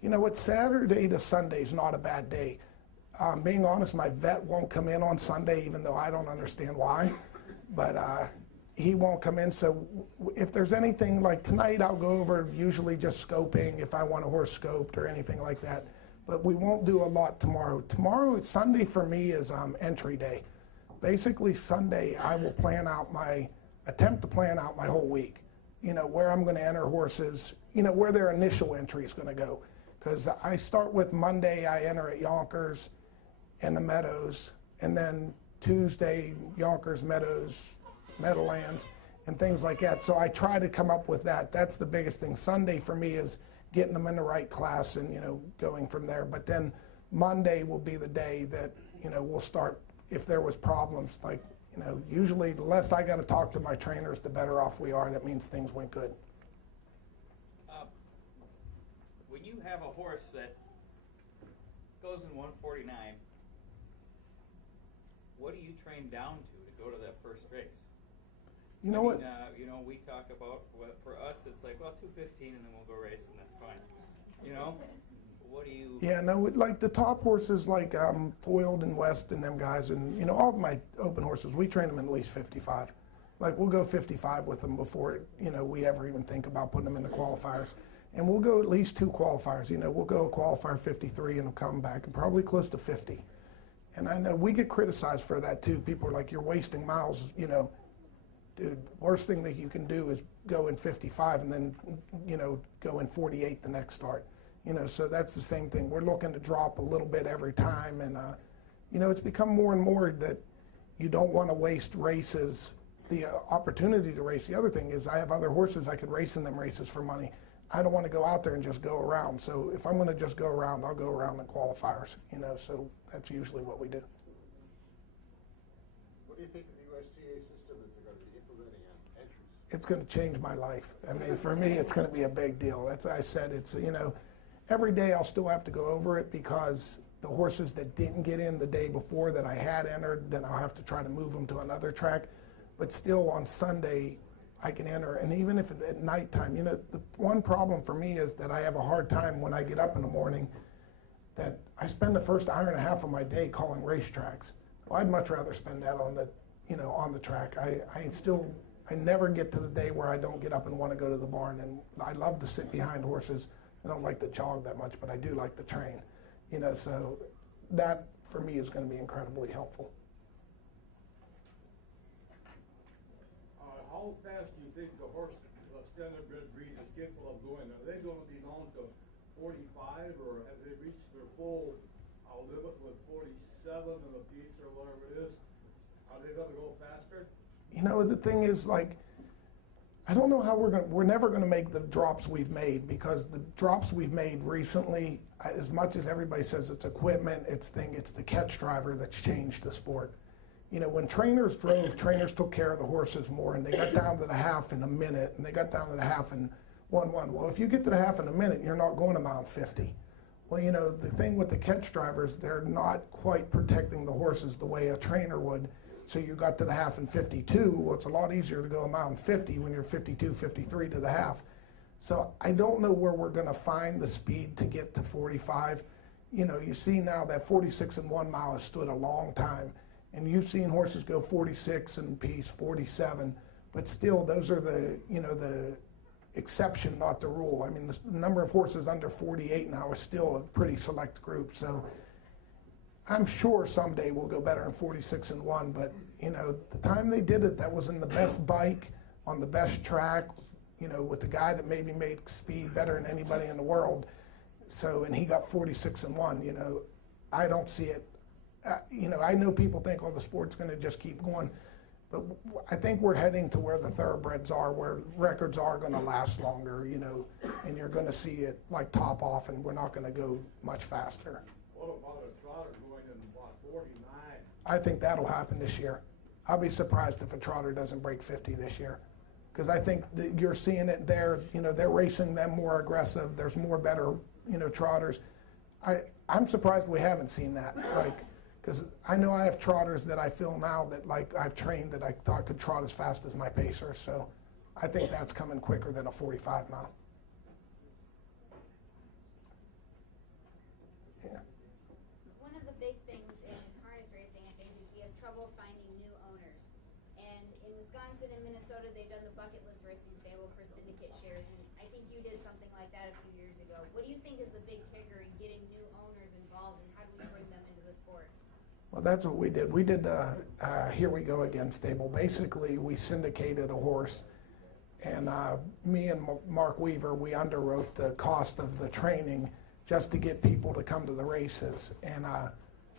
You know what, Saturday to Sunday is not a bad day. Being honest, my vet won't come in on Sunday, even though I don't understand why. But he won't come in, so if there's anything like tonight, I'll go over usually just scoping if I want a horse scoped or anything like that. But we won't do a lot tomorrow. Tomorrow, Sunday for me is entry day. Basically Sunday, I will attempt to plan out my whole week. You know, where I'm going to enter horses, you know, where their initial entry is going to go. Because I start with Monday, I enter at Yonkers and the Meadows, and then Tuesday, Yonkers, Meadows, Meadowlands, and things like that. So I try to come up with that. That's the biggest thing. Sunday for me is getting them in the right class and, you know, going from there. But then Monday will be the day that, you know, we'll start, if there was problems, like, you know, usually the less I got to talk to my trainers, the better off we are. That means things went good. When you have a horse that goes in 149, what do you train down to go to that first race? You know what? You know, we talk about, for us, it's like, well, 215 and then we'll go race and that's fine. You know, what do you? Yeah, no, like the top horses like Foiled and West and them guys, and you know, all of my open horses, we train them at least 55. Like we'll go 55 with them before, you know, we ever even think about putting them in the qualifiers. And we'll go at least 2 qualifiers. You know, we'll go qualifier 53 and we'll come back and probably close to 50. And I know we get criticized for that too. People are like, you're wasting miles, you know. Dude, worst thing that you can do is go in 55 and then, you know, go in 48 the next start. You know, so that's the same thing. We're looking to drop a little bit every time. And, you know, it's become more and more that you don't want to waste races, the opportunity to race. The other thing is I have other horses I could race in them races for money. I don't want to go out there and just go around. So if I'm going to just go around, I'll go around the qualifiers, you know, so that's usually what we do. What do you think of the USTA system that they're going to be implementing on entries? It's going to change my life. I mean, for me, it's going to be a big deal. That's, I said, it's, you know, every day I'll still have to go over it because the horses that didn't get in the day before that I had entered, then I'll have to try to move them to another track. But still on Sunday, I can enter, and even if at nighttime, you know, the one problem for me is that I have a hard time when I get up in the morning that I spend the first hour and a half of my day calling racetracks. Well, I'd much rather spend that on the, you know, on the track. I never get to the day where I don't get up and want to go to the barn, and I love to sit behind horses. I don't like to jog that much, but I do like to train, you know, so that for me is going to be incredibly helpful. How fast do you think the horse, standard-bred breed, is capable of going? Are they going to be down to 45, or have they reached their full limit with 47 and a piece or whatever it is? Are they going to go faster? You know, the thing is, like, I don't know how we're never going to make the drops we've made, because the drops we've made recently, as much as everybody says it's equipment, it's the catch driver that's changed the sport. You know, when trainers drove, trainers took care of the horses more, and they got down to the half in a minute, and they got down to the half in 1-1. Well, if you get to the half in a minute, you're not going about 50. Well, you know, the thing with the catch drivers, they're not quite protecting the horses the way a trainer would. So you got to the half in 52. Well, it's a lot easier to go a mile in 50 when you're 52, 53 to the half. So I don't know where we're going to find the speed to get to 45. You know, you see now that 46 and 1 mile has stood a long time. And you've seen horses go 46 and piece, 47, but still those are the, you know, the exception, not the rule. I mean, the number of horses under 48 now is still a pretty select group. So I'm sure someday we'll go better in 46 and 1, but you know, the time they did it, that was in the best bike, on the best track, you know, with the guy that maybe made speed better than anybody in the world. So, and he got 46 and 1, you know, I don't see it. You know, I know people think, oh, the sport's going to just keep going, but I think we're heading to where the thoroughbreds are, where records are going to last longer, you know, and you're going to see it like top off, and we're not going to go much faster. What about a trotter going in about 49? I think that'll happen this year. I'll be surprised if a trotter doesn't break 50 this year, because I think that you're seeing it there. You know, they're racing them more aggressive. There's more better, you know, trotters. I'm surprised we haven't seen that, like. Because I know I have trotters that I feel now that like I've trained that I thought could trot as fast as my pacer. So I think that's coming quicker than a 45 mile. shares, and I think you did something like that a few years ago. What do you think is the big kicker in getting new owners involved, and how do we bring them into the sport? Well, that's what we did. We did the Here We Go Again stable. Basically, we syndicated a horse, and me and Mark Weaver, we underwrote the cost of the training just to get people to come to the races. And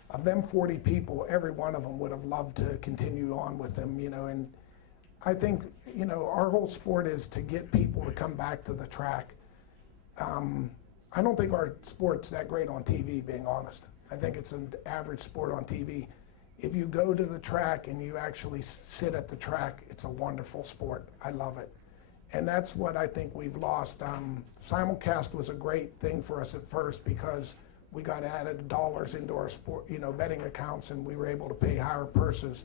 of them 40 people, every one of them would have loved to continue on with them, you know. And I think, you know, our whole sport is to get people to come back to the track. I don't think our sport's that great on TV, being honest. I think it's an average sport on TV. If you go to the track and you actually sit at the track, it's a wonderful sport. I love it. And that's what I think we've lost. Simulcast was a great thing for us at first because we got added dollars into our sport, you know, betting accounts, and we were able to pay higher purses.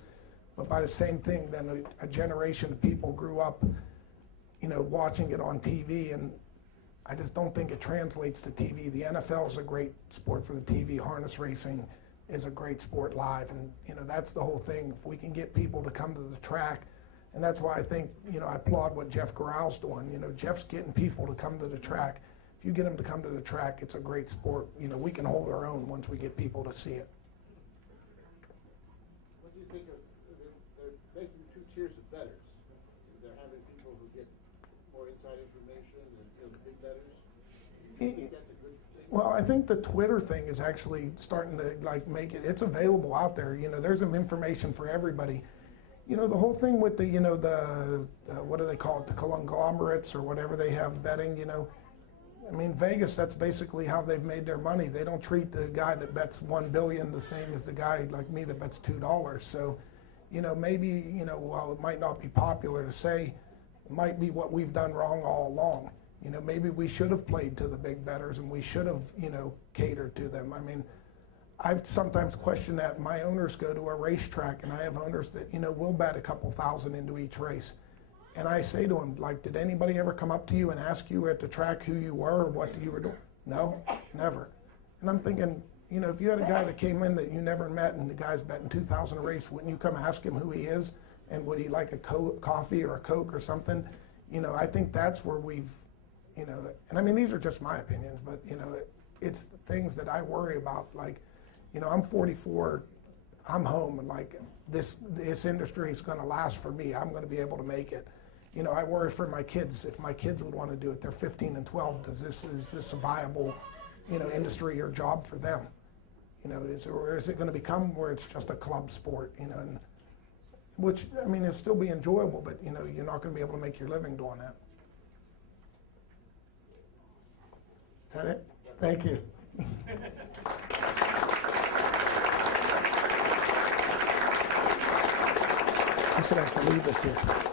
But by the same thing, then a generation of people grew up, you know, watching it on TV, and I just don't think it translates to TV. The NFL is a great sport for the TV. Harness racing is a great sport live, and you know, that's the whole thing. If we can get people to come to the track, and that's why I think, you know, I applaud what Jeff Corral's doing. You know, Jeff's getting people to come to the track. If you get them to come to the track, it's a great sport. You know, we can hold our own once we get people to see it. What do you think of, they're making two tiers of bettors. They're having people who get more inside information and, you know, the big bettors. Do you think that's a good thing? Well, I think the Twitter thing is actually starting to like make it, it's available out there. You know, there's some information for everybody. You know, the whole thing with the, you know, the, what do they call it, the conglomerates or whatever they have betting, you know. I mean, Vegas, that's basically how they've made their money. They don't treat the guy that bets $1 billion the same as the guy like me that bets $2. So, you know, maybe, you know, while it might not be popular to say, it might be what we've done wrong all along. You know, maybe we should have played to the big bettors and we should have, you know, catered to them. I mean, I've sometimes questioned that. My owners go to a racetrack, and I have owners that, you know, will bet a couple thousand into each race. And I say to them, like, did anybody ever come up to you and ask you at the track who you were or what you were doing? No, never. And I'm thinking, you know, if you had a guy that came in that you never met and the guy's betting 2,000 a race, wouldn't you come ask him who he is? And would he like a coffee or a Coke or something? You know, I think that's where we've, you know, and I mean, these are just my opinions, but, you know, it's the things that I worry about. Like, you know, I'm 44, I'm home, and like this industry is going to last for me. I'm going to be able to make it. You know, I worry for my kids. If my kids would want to do it, they're 15 and 12. Is this a viable, you know, industry or job for them? You know, or is it going to become where it's just a club sport? You know, and which, I mean, it'll still be enjoyable, but you know, you're not going to be able to make your living doing that. Is that it? Thank you. I said I have to leave this here.